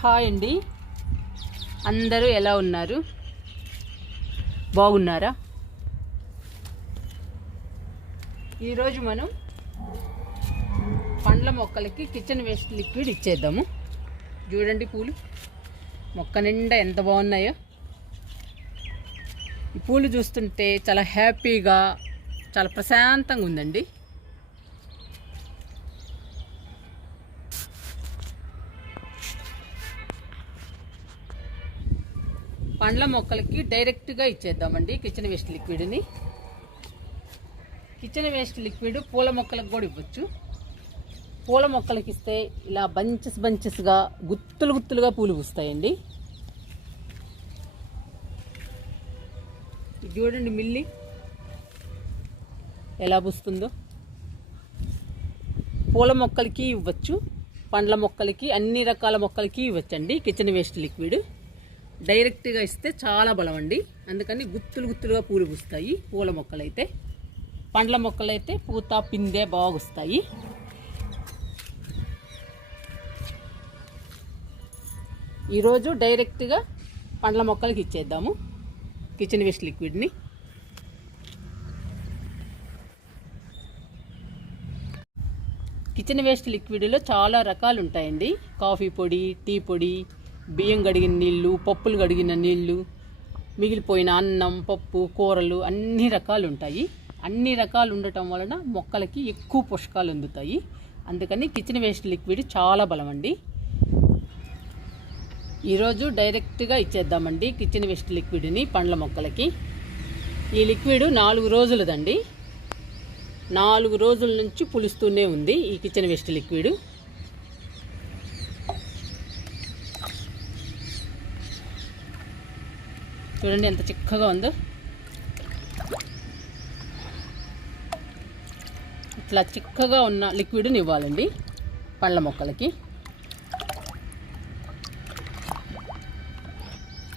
Hi అండి. అందరూ ఎలా ఉన్నారు? బాగున్నారా? ఈరోజు మనం పండ్ల మొక్కలకి కిచెన్ వేస్ట్ లిక్విడ్ ఇచ్చేద్దాము. చూడండి పూలు. మొక్క నిండా ఎంత బాగున్నాయో. ఈ పూలు చూస్తుంటే చాలా హ్యాపీగా చాలా ప్రశాంతంగా ఉందండి. పండ్ల మొక్కలకి డైరెక్ట్గా ఇచ్చేద్దామండి కిచెన్ వేస్ట్ లిక్విడ్ని కిచెన్ వేస్ట్ లిక్విడ్ పూల మొక్కలకు కూడా ఇవ్వచ్చు. పూల మొక్కలకి ఇస్తే ఇలా బంచెస్ బంచెస్గా గుత్తులు గుత్తులుగా పూలు పూస్తాయండి. చూడండి మిల్లి. ఎలా పూస్తుందో. పూల మొక్కలకి ఇవ్వచ్చు పండ్ల మొక్కలకి అన్ని రకాల మొక్కలకి ఇవ్వచ్చండి కిచెన్ వేస్ట్ లిక్విడ్ డైరెక్ట్గా ఇస్తే చాలా బలం అండి అందుకని గుత్తులు గుత్తులుగా పూలు పూస్తాయి. పూల మొక్కలైతే. పండ్ల మొక్కలైతే పూత పిందె బాగుస్తాయి. ఈరోజు డైరెక్ట్గా పండ్ల మొక్కలకి ఇచ్చేద్దాము. కిచెన్ వేస్ట్ లిక్విడ్ని. కిచెన్ వేస్ట్ లిక్విడ్లో చాలా రకాలు ఉంటాయండి కాఫీ పొడి టీ పొడి బియ్యం కడిగిన నీళ్ళు పప్పులు కడిగిన నీళ్ళు మిగిలిపోయిన అన్నం పప్పు కూరలు అన్ని రకాలు ఉంటాయి అన్ని రకాలు ఉండటం వలన మొక్కలకి ఎక్కువ పోషకాలు అందుతాయి. అందుకని కిచెన్ వేస్ట్ లిక్విడ్ చాలా బలం అండి ఈరోజు డైరెక్ట్గా ఇచ్చేద్దామండి కిచెన్ వేస్ట్ లిక్విడ్ని పండ్ల మొక్కలకి. ఈ లిక్విడ్ నాలుగు రోజులదండి. నాలుగు రోజుల నుంచి పులుస్తూనే ఉంది ఈ కిచెన్ వేస్ట్ లిక్విడ్. చూడండి ఎంత చిక్కగా ఉందో. ఇట్లా చిక్కగా ఉన్న లిక్విడ్ని ఇవ్వాలండి పండ్ల మొక్కలకి.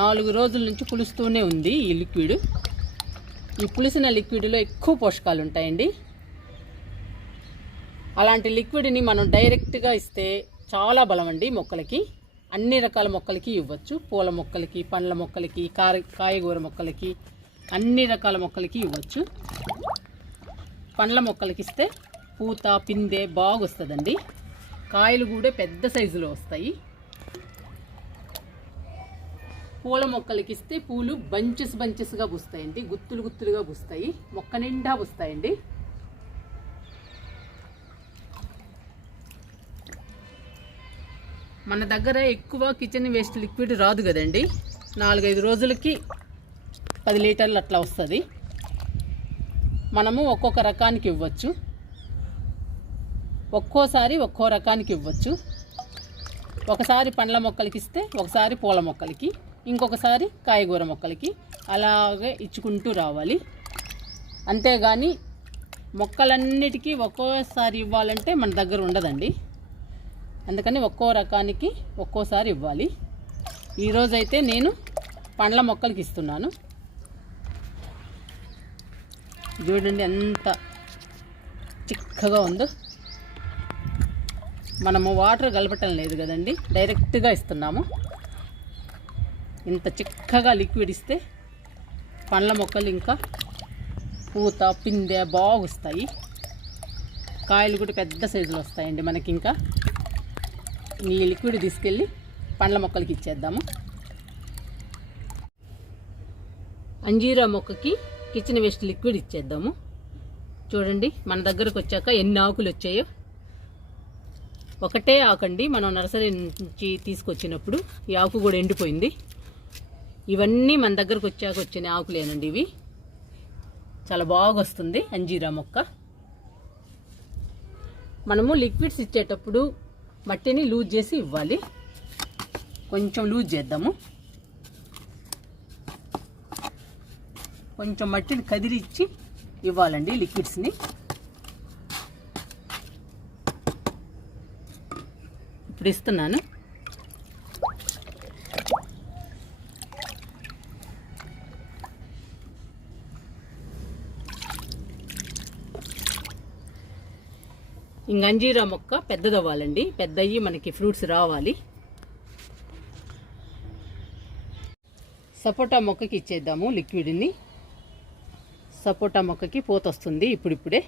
నాలుగు రోజుల నుంచి పులుస్తూనే ఉంది ఈ లిక్విడ్ ఈ పులిసిన లిక్విడ్లో ఎక్కువ పోషకాలు ఉంటాయండి. అలాంటి లిక్విడ్ని మనం డైరెక్ట్గా ఇస్తే చాలా బలం అండి మొక్కలకి. అన్ని రకాల మొక్కలకి ఇవ్వచ్చు. పూల మొక్కలకి పండ్ల మొక్కలకి కార కాయగూర మొక్కలకి అన్ని రకాల మొక్కలకి ఇవ్వచ్చు. పండ్ల మొక్కలకి ఇస్తే పూత పిందె బాగొస్తుందండి. కాయలు కూడా పెద్ద సైజులో వస్తాయి. పూల మొక్కలకి ఇస్తే పూలు బంచెస్ బంచెస్గా పూస్తాయండి. గుత్తులు గుత్తులుగా పూస్తాయి. మొక్క నిండా పూస్తాయండి. మన దగ్గర ఎక్కువ కిచెన్ వేస్ట్ లిక్విడ్ రాదు కదండి. నాలుగైదు రోజులకి పది లీటర్లు అట్లా వస్తుంది. మనము ఒక్కొక్క రకానికి ఇవ్వచ్చు. ఒక్కోసారి ఒక్కో రకానికి ఇవ్వచ్చు. ఒకసారి పండ్ల మొక్కలకి ఇస్తే ఒకసారి పూల మొక్కలకి ఇంకొకసారి కాయగూర మొక్కలకి అలాగే ఇచ్చుకుంటూ రావాలి. అంతేగాని మొక్కలన్నిటికీ ఒక్కోసారి ఇవ్వాలంటే మన దగ్గర ఉండదండి. అందుకని ఒక్కో రకానికి ఒక్కోసారి ఇవ్వాలి. ఈరోజైతే నేను పండ్ల మొక్కలకి ఇస్తున్నాను. చూడండి ఎంత చిక్కగా ఉందో. మనము వాటర్ కలపటం లేదు కదండి డైరెక్ట్గా ఇస్తున్నాము. ఇంత చిక్కగా లిక్విడ్ ఇస్తే పండ్ల మొక్కలు ఇంకా పూత పిందె బాగుస్తాయి. కాయలు కూడా పెద్ద సైజులో వస్తాయండి మనకి ఇంకా ఈ లిక్విడ్ తీసుకెళ్ళి పండ్ల మొక్కలకి ఇచ్చేద్దాము. అంజీరా మొక్కకి కిచెన్ వేస్ట్ లిక్విడ్ ఇచ్చేద్దాము. చూడండి మన దగ్గరకు వచ్చాక ఎన్ని ఆకులు వచ్చాయో. ఒకటే ఆకండి మనం నర్సరీ నుంచి తీసుకొచ్చినప్పుడు ఈ ఆకు కూడా ఎండిపోయింది. ఇవన్నీ మన దగ్గరకు వచ్చాక వచ్చిన ఆకులేనండి ఇవి. చాలా బాగా వస్తుంది అంజీరా మొక్క. మనము లిక్విడ్స్ ఇచ్చేటప్పుడు మట్టిని లూజ్ చేసి ఇవ్వాలి. కొంచెం లూజ్ చేద్దాము. కొంచెం మట్టిని కదిలిచ్చి ఇవ్వాలండి లిక్విడ్స్ని. ఇప్పుడు ఇస్తున్నాను. ఇంక అంజీరా మొక్క పెద్దదవ్వాలండి. పెద్దయ్యి మనకి ఫ్రూట్స్ రావాలి. సపోటా మొక్కకి ఇచ్చేద్దాము లిక్విడ్ని. సపోటా మొక్కకి పూత వస్తుంది ఇప్పుడిప్పుడే.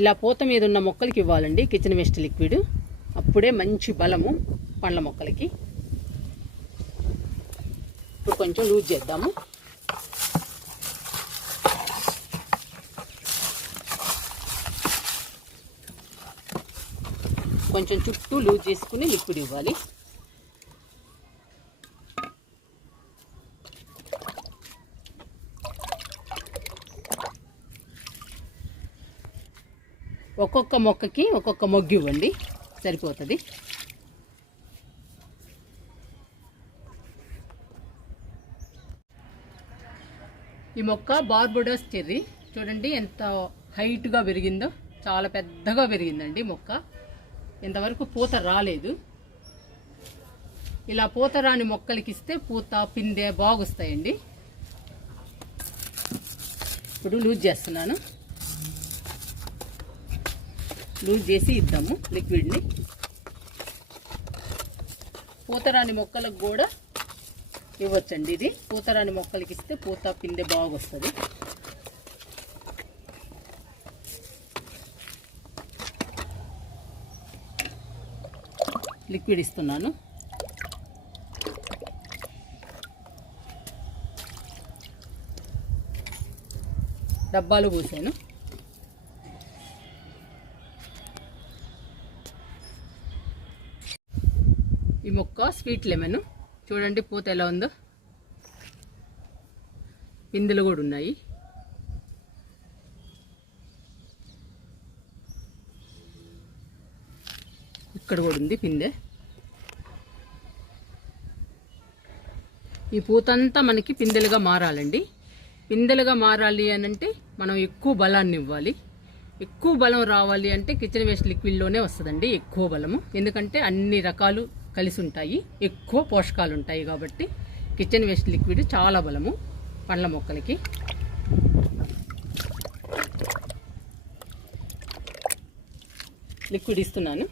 ఇలా పూత మీద ఉన్న మొక్కలకి ఇవ్వాలండి. Kitchen waste liquid. అప్పుడే మంచి బలము పండ్ల మొక్కలకి. ఇప్పుడు కొంచెం లూజ్ చేద్దాము. కొంచెం చుట్టూ లూజ్ చేసుకుని లిక్విడ్ ఇవ్వాలి. ఒక్కొక్క మొక్కకి ఒక్కొక్క మొగ్గు ఇవ్వండి. సరిపోతుంది. ఈ మొక్క బార్బుడస్ చెర్రీ. చూడండి ఎంత హైట్గా పెరిగిందో చాలా పెద్దగా పెరిగిందండి మొక్క. ఇంతవరకు పూత రాలేదు. ఇలా పూత రాని మొక్కలకి ఇస్తే పూత పిందె బాగొస్తాయండి. ఇప్పుడు లూజ్ చేస్తున్నాను. లూజ్ చేసి ఇద్దాము లిక్విడ్ని. పూతరాని మొక్కలకు కూడా ఇవ్వచ్చండి ఇది. పూతరాని మొక్కలకి ఇస్తే పూత పిందె బాగొస్తుంది. లిక్విడ్ ఇస్తున్నాను. డబ్బాలు పూసాను. ఈ మొక్క స్వీట్ లెమన్. చూడండి పూత ఎలా ఉందో. పిందులు కూడా ఉన్నాయి. ఇక్కడ కూడా ఉంది పిందె. ఈ పూతంతా మనకి పిందెలుగా మారాలండి. పిందెలుగా మారాలి అని అంటే మనం ఎక్కువ బలాన్ని ఇవ్వాలి. ఎక్కువ బలం రావాలి అంటే కిచెన్ వేస్ట్ లిక్విడ్లోనే వస్తుందండి ఎక్కువ బలము. ఎందుకంటే అన్ని రకాలు కలిసి ఉంటాయి. ఎక్కువ పోషకాలు ఉంటాయి కాబట్టి కిచెన్ వేస్ట్ లిక్విడ్ చాలా బలము పండ్ల మొక్కలకి. లిక్విడ్ ఇస్తున్నాను.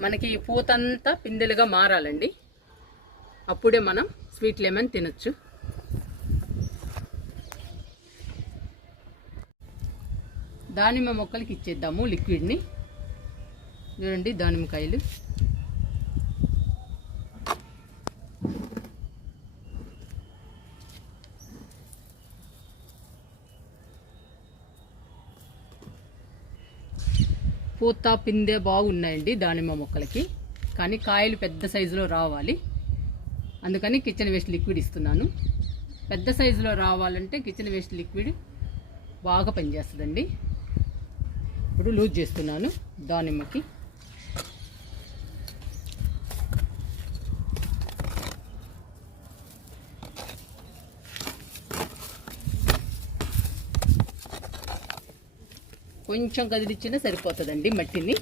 మనకి ఈ పూతంతా పిందెలుగా మారాలండి. అప్పుడే మనం స్వీట్ లెమన్ తినొచ్చు. దానిమ్మ మొక్కలకి ఇచ్చేద్దాము లిక్విడ్ని. చూడండి దానిమ్మకాయలు. పూత పిందె బాగున్నాయండి దానిమ్మ మొక్కలకి. కానీ కాయలు పెద్ద సైజులో రావాలి. అందుకని కిచెన్ వేస్ట్ లిక్విడ్ ఇస్తున్నాను. పెద్ద సైజులో రావాలంటే కిచెన్ వేస్ట్ లిక్విడ్ బాగా పనిచేస్తుందండి. ఇప్పుడు లూజ్ చేస్తున్నాను దానిమ్మకి. కొంచెం కదిలిచ్చినా సరిపోతుందండి మట్టిని.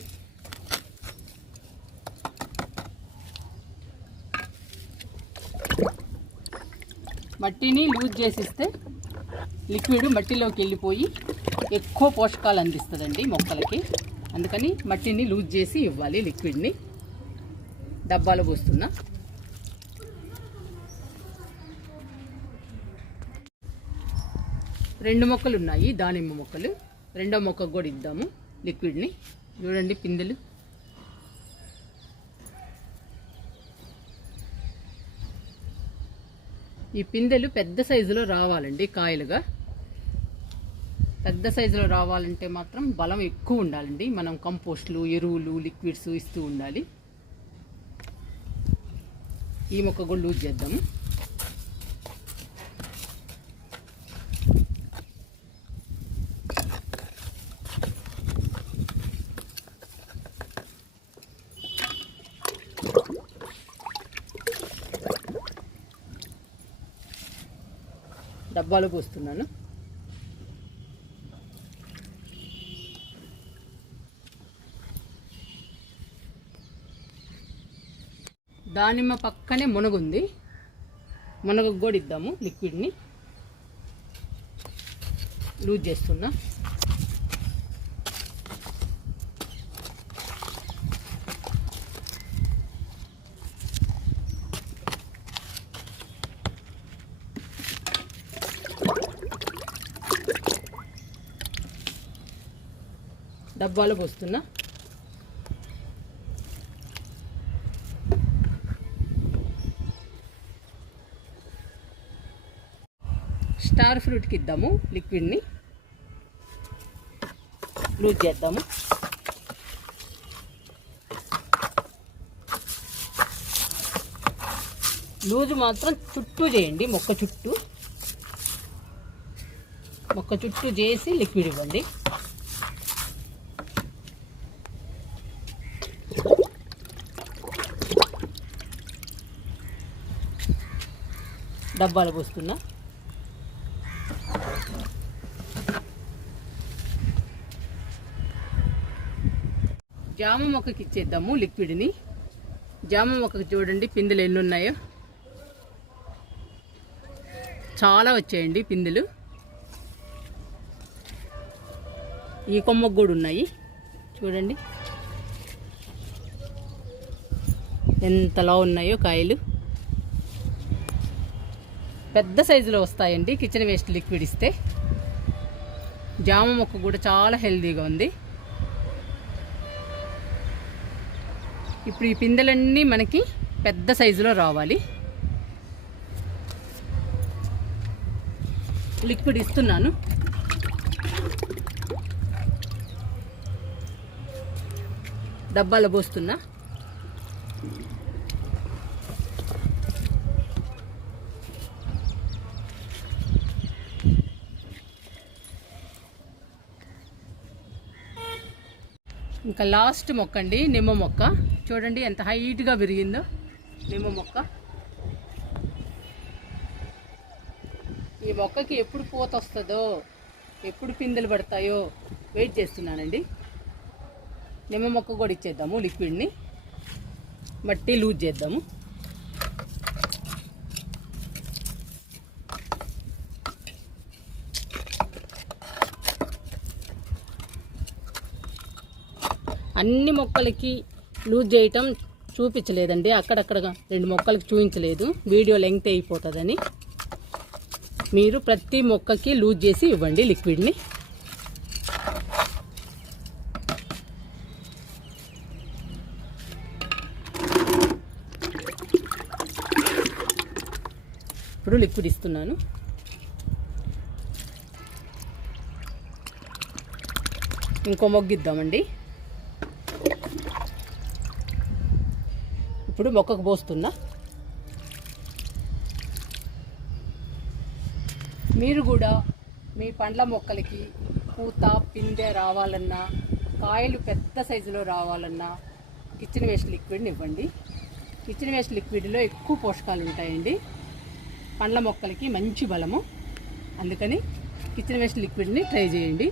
మట్టిని లూజ్ చేసిస్తే లిక్విడ్ మట్టిలోకి వెళ్ళిపోయి ఎక్కువ పోషకాలు అందిస్తుందండి మొక్కలకి. అందుకని మట్టిని లూజ్ చేసి ఇవ్వాలి లిక్విడ్ని. డబ్బాలో పోస్తున్నా. రెండు మొక్కలు ఉన్నాయి దానిమ్మ మొక్కలు. రెండో మొక్కకు కూడా ఇద్దాము లిక్విడ్ని. చూడండి పిందెలు. ఈ పిందెలు పెద్ద సైజులో రావాలండి కాయలుగా. పెద్ద సైజులో రావాలంటే మాత్రం బలం ఎక్కువ ఉండాలండి. మనం కంపోస్ట్లు ఎరువులు లిక్విడ్స్ ఇస్తూ ఉండాలి. ఈ మొక్క కూడా లూజ్ చేద్దాము. డబ్బాలో పోస్తున్నాను. దానిమ్మ పక్కనే మునగుంది. మునగకు కూడా ఇద్దాము లిక్విడ్ని లూజ్ చేస్తున్నా. డబ్బాలో పోస్తున్నా. స్టార్ ఫ్రూట్కి ఇద్దాము లిక్విడ్ని. లూజ్ చేద్దాము. లూజ్ మాత్రం చుట్టూ చేయండి మొక్క చుట్టూ. మొక్క చుట్టూ చేసి లిక్విడ్ ఇవ్వండి. డబ్బాలు పోస్తున్నా. జామ మొక్కకి ఇచ్చేద్దాము లిక్విడ్ని. జామ మొక్కకి చూడండి పిందెలు ఎన్ని ఉన్నాయో చాలా వచ్చాయండి పిందెలు. ఈ కొమ్మకు కూడా ఉన్నాయి. చూడండి. ఎంతలా ఉన్నాయో కాయలు. పెద్ద సైజులో వస్తాయండి. కిచెన్ వేస్ట్ లిక్విడ్ ఇస్తే. జామ మొక్క కూడా చాలా హెల్తీగా ఉంది. ఇప్పుడు ఈ పిందెలన్నీ మనకి పెద్ద సైజులో రావాలి. లిక్విడ్ ఇస్తున్నాను. డబ్బాలో పోస్తున్నా. ఇంకా లాస్ట్ మొక్క అండి నిమ్మ మొక్క. చూడండి ఎంత హైట్గా విరిగిందో. నిమ్మ మొక్క. ఈ మొక్కకి ఎప్పుడు పూత వస్తుందో ఎప్పుడు పిందెలు పడతాయో వెయిట్ చేస్తున్నానండి. నిమ్మ మొక్క కూడా ఇచ్చేద్దాము లిక్విడ్ని మట్టి లూజ్ చేద్దాము. అన్ని మొక్కలకి లూజ్ చేయటం చూపించలేదండి. అక్కడక్కడ రెండు మొక్కలకి చూపించలేదు. వీడియో లెంగ్త్ అయిపోతుందని. మీరు ప్రతి మొక్కకి లూజ్ చేసి ఇవ్వండి లిక్విడ్ని ఇప్పుడు లిక్విడ్ ఇస్తున్నాను. ఇంకో మొగ్గిద్దామండి ఇప్పుడు మొక్కకు పోస్తున్నా. మీరు కూడా మీ పండ్ల మొక్కలకి పూత పిందె రావాలన్నా కాయలు పెద్ద సైజులో రావాలన్నా కిచెన్ వేస్ట్ లిక్విడ్ని ఇవ్వండి. కిచెన్ వేస్ట్ లిక్విడ్లో ఎక్కువ పోషకాలు ఉంటాయండి. పండ్ల మొక్కలకి మంచి బలము. అందుకని కిచెన్ వేస్ట్ లిక్విడ్ని ట్రై చేయండి.